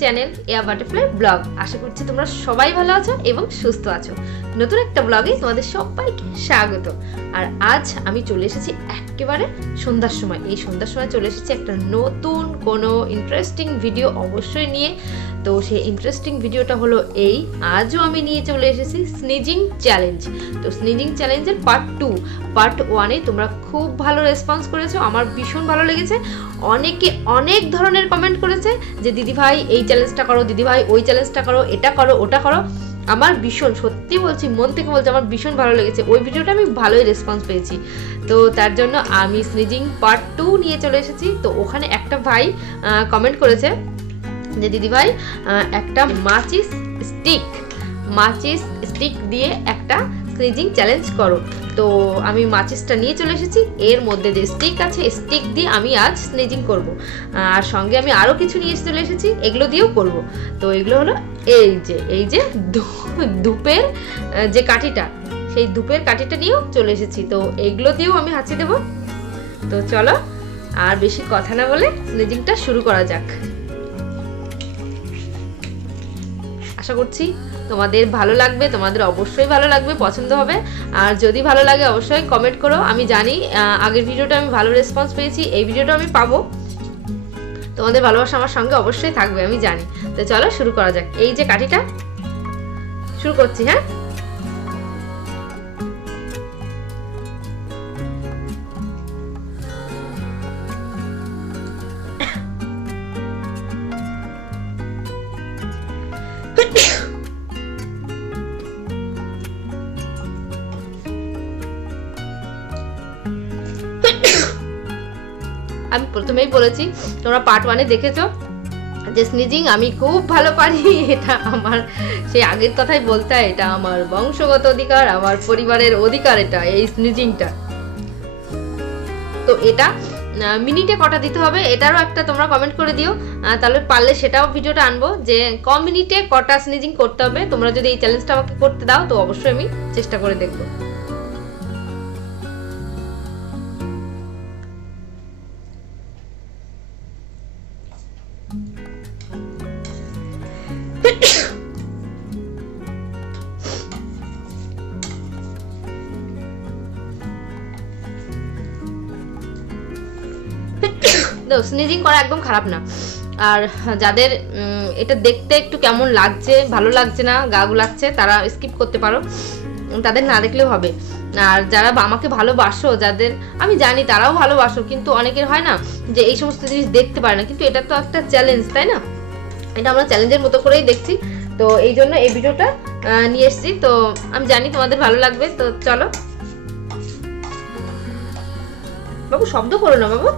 Channel এয়া butterfly blog. আশা করছি তোমরা সবাই ভালো আছো এবং সুস্থ আছো। নতুন একটা ব্লগে তোমাদের সবাইকে স্বাগত। আর আজ আমি চলে এসেছি একেবারে সন্ধ্যার সময়। এই সন্ধ্যার সময় চলে এসেছি একটা নতুন কোনো ইন্টারেস্টিং ভিডিও অবশ্যই নিয়ে। তো সেই ইন্টারেস্টিং ভিডিওটা হলো এই, আজও আমি নিয়ে চলে এসেছি স্নিজিং চ্যালেঞ্জ। তো স্নিজিং চ্যালেঞ্জের পার্ট 1-এ তোমরা খুব ভালো রেসপন্স করেছো, আমার ভীষণ ভালো লেগেছে। অনেকে অনেক ধরনের কমেন্ট করেছে যে দিদিভাই এই চ্যালেঞ্জটা করো, দিদিভাই ওই চ্যালেঞ্জটা করো, এটা করো ওটা করো। আমার ভীষণ, সত্যি বলছি, মন থেকে বলছি, আমার ভীষণ ভালো লেগেছে। ওই ভিডিওটা আমি ভালোই রেসপন্স পেয়েছি। তো তার জন্য আমি স্নিজিং পার্ট 2 নিয়ে চলে এসেছি। তো ওখানে একটা ভাই কমেন্ট করেছে যে দিদিভাই একটা মাচিস স্টিক দিয়ে একটা স্নিজিং চ্যালেঞ্জ করো। তো আমি মাচিসটা নিয়ে চলে এসেছি। এর মধ্যে যে স্টিক আছে, স্টিক দিয়ে আমি আজ স্নিজিং করব। আর সঙ্গে আমি আরও কিছু নিয়ে চলে এসেছি, এগুলো দিয়েও করব। তো এগুলো হলো এই যে ধূপের যে কাঠিটা, সেই ধূপের কাঠিটা নিয়েও চলে এসেছি। তো এইগুলো দিয়েও আমি হাঁচি দেবো। তো চলো আর বেশি কথা না বলে স্নিজিংটা শুরু করা যাক। আশা করছি তোমাদের ভালো লাগবে, তোমাদের অবশ্যই ভালো লাগবে, পছন্দ হবে। আর যদি ভালো লাগে অবশ্যই কমেন্ট করো। আমি জানি আগের ভিডিওটা আমি ভালো রেসপন্স পেয়েছি, এই ভিডিওটা আমি পাবো। তোমাদের ভালোবাসা আমার সঙ্গে অবশ্যই থাকবে, আমি জানি। তো চলো শুরু করা যাক। এই যে কাঠিটা শুরু করছি। হ্যাঁ, আমি প্রথমেই বলেছি, তোমরা পার্ট 1-এ দেখেছো যে স্নিজিং আমি খুব ভালো পারি। এটা আমার সেই আগের কথাই বলতে হয়, এটা আমার বংশগত অধিকার, আমার পরিবারের অধিকার, এটা এই স্নিজিংটা। তো এটা মিনিটে কটা দিতে হবে এটারও একটা তোমরা কমেন্ট করে দিও, তাহলে পারলে সেটাও ভিডিওটা আনবো যে ক মিনিটে কটা স্নিজিং করতে হবে। তোমরা যদি এই চ্যালেঞ্জটা আমাকে করতে দাও তো অবশ্যই আমি চেষ্টা করে দেখবো। স্নিজিং করা একদম খারাপ না। আর যাদের এটা দেখতে একটু কেমন লাগছে, ভালো লাগছে না, গা গুলাচ্ছে, তারা স্কিপ করতে পারো, তাদের না দেখলেও হবে। আর যারা আমাকে ভালোবাসো, যাদের আমি জানি তারাও ভালোবাসো, কিন্তু অনেকের হয় না যে এই সমস্ত জিনিস দেখতে পারে না, কিন্তু এটা তো একটা চ্যালেঞ্জ, তাই না? এটা আমরা চ্যালেঞ্জের মতো করেই দেখছি। তো এই জন্য এই ভিডিওটা নিয়ে এসেছি। তো আমি জানি তোমাদের ভালো লাগবে। তো চলো বাবু, শব্দ করো না বাবু।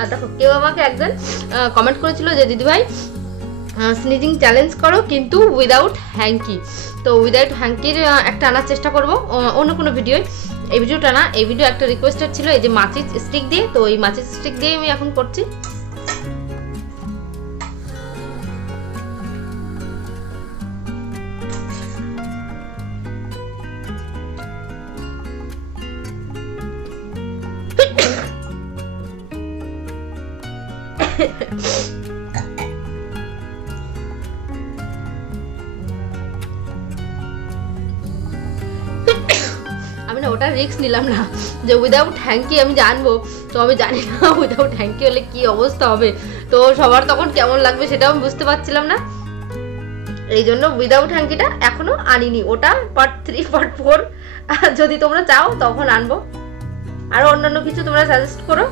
আর দেখো, কেউ আমাকে একজন কমেন্ট করেছিল যে দিদিভাই স্নিজিং চ্যালেঞ্জ করো কিন্তু উইদাউট হ্যাঙ্কি। তো উইদাউট হ্যাঙ্কির একটা আনার চেষ্টা করব অন্য কোনো ভিডিওয়। এই ভিডিওটা না, এই ভিডিও একটা রিকোয়েস্টেড ছিল এই যে মাচিস স্টিক দিয়ে। তো এই মাচিস স্টিক দিয়ে আমি এখন করছি। আমি না ওটা রিস্ক নিলাম না যে উইদাউট হ্যাঙ্কি আমি জানবো। তো আমি জানি না উইদাউট হ্যাঙ্কি হলে কি অবস্থা হবে, তো সবার তখন কেমন লাগবে সেটাও আমি বুঝতে পারছিলাম না। এই জন্য উইদাউট হ্যাঙ্কিটা এখনো আনিনি। ওটা পার্ট 3 পার্ট 4 যদি তোমরা চাও তখন আনবো। আরো অন্যান্য কিছু তোমরা সাজেস্ট করো।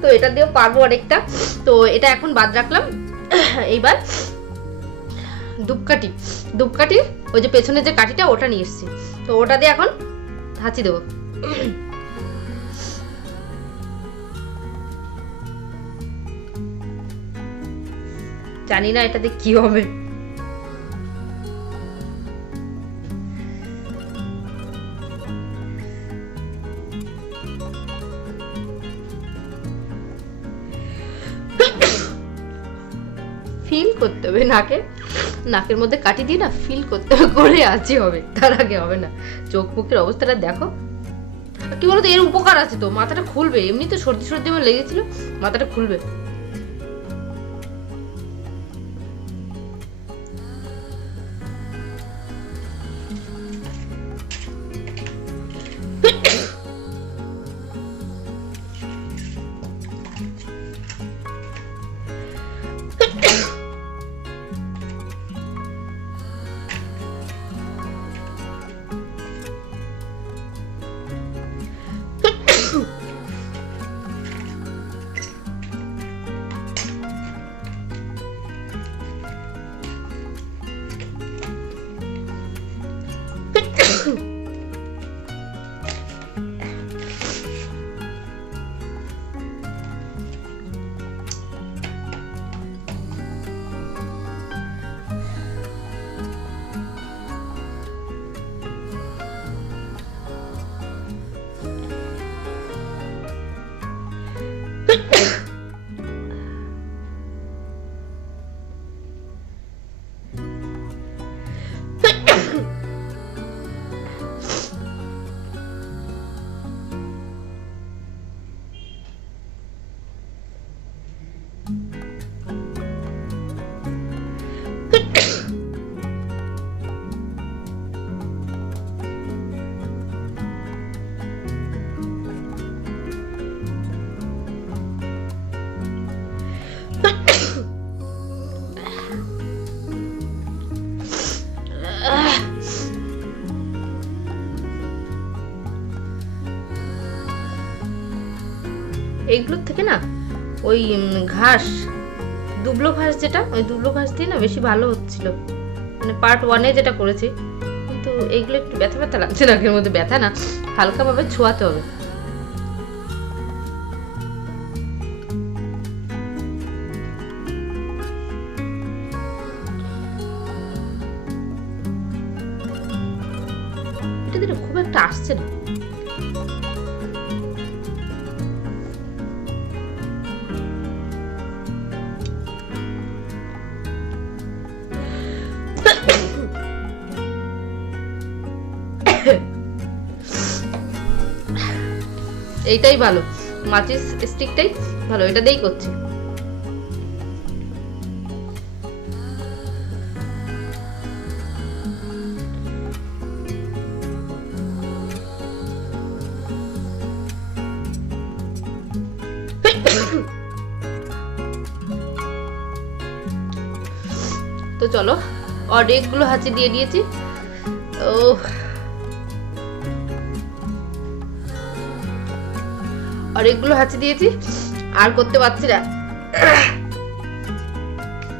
তো এটা দিয়েও পারবো অনেকটা। তো এটা এখন বাদ রাখলাম। এইবার ধূপকাঠি ওই যে পেছনে যে কাঠিটা ওটা নিয়ে এসেছি, তো ওটা দিয়ে এখন হাঁচি দেবো। জানি না এটাতে কি হবে। ফিল করতে হবে নাকের মধ্যে কাটি দিয়ে না ফিল করতে হবে, করে আছি হবে, তার আগে হবে না। চোখ মুখের অবস্থাটা দেখো। কি বলতো, এর উপকার আছে তো, মাথাটা খুলবে। এমনি তো সর্দি আমার লেগেছিল, মাথাটা খুলবে। এইগুলোর থেকে না ওই ঘাস, দুবলো ঘাস, যেটা ওই দুবলো ঘাস দিয়ে না বেশি ভালো হচ্ছিল, মানে পার্ট 1-এ যেটা করেছি। কিন্তু এইগুলো একটু ব্যথা ব্যথা লাগছে, নাকের মধ্যে ব্যথা না, হালকাভাবে ছোঁয়াতে হবে। এটা দিলে খুব একটা আসছে না। এইটাই ভালো, মাচিস স্টিকটাই ভালো, এটা দিয়েই করছি। তো চলো, অনেকগুলো হাঁচি দিয়ে দিয়েছি। অনেকগুলো হাঁচি দিয়েছি, আর করতে পারছি না।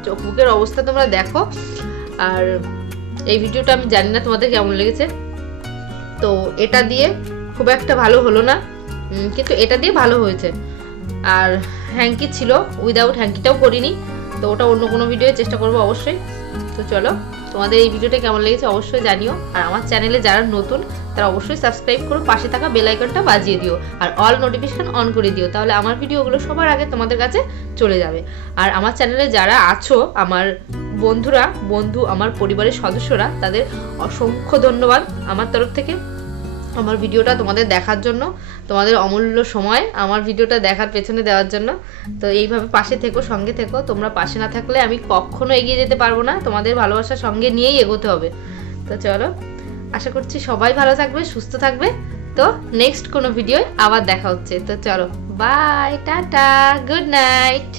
চোখ মুখের অবস্থা তোমরা দেখো। আর এই ভিডিওটা আমি জানি না তোমাদের কেমন লেগেছে। তো এটা দিয়ে খুব একটা ভালো হলো না, কিন্তু এটা দিয়ে ভালো হয়েছে। আর হ্যাঙ্কি ছিল, উইদাউট হ্যাঙ্কিটাও করিনি, তো ওটা অন্য কোনো ভিডিও চেষ্টা করবো অবশ্যই। তো চলো, তোমাদের এই ভিডিওটা কেমন লেগেছে অবশ্যই জানিও। আর আমার চ্যানেলে যারা নতুন তারা অবশ্যই সাবস্ক্রাইব করো, পাশে থাকা বেল আইকনটা বাজিয়ে দিও, আর অল নোটিফিকেশন অন করে দিও, তাহলে আমার ভিডিওগুলো সবার আগে তোমাদের কাছে চলে যাবে। আর আমার চ্যানেলে যারা আছো, আমার বন্ধু, আমার পরিবারের সদস্যরা, তাদের অসংখ্য ধন্যবাদ আমার তরফ থেকে আমার ভিডিওটা তোমাদের দেখার জন্য, তোমাদের অমূল্য সময় আমার ভিডিওটা দেখার পেছনে দেওয়ার জন্য। তো এইভাবে পাশে থেকো, সঙ্গে থেকো। তোমরা পাশে না থাকলে আমি কখনো এগিয়ে যেতে পারবো না, তোমাদের ভালোবাসার সঙ্গে নিয়েই এগোতে হবে। তো চলো, আশা করছি সবাই ভালো থাকবে, সুস্থ থাকবে। তো নেক্সট কোনো ভিডিও আবার দেখা হচ্ছে। তো চলো, বাই, টাটা, গুড নাইট।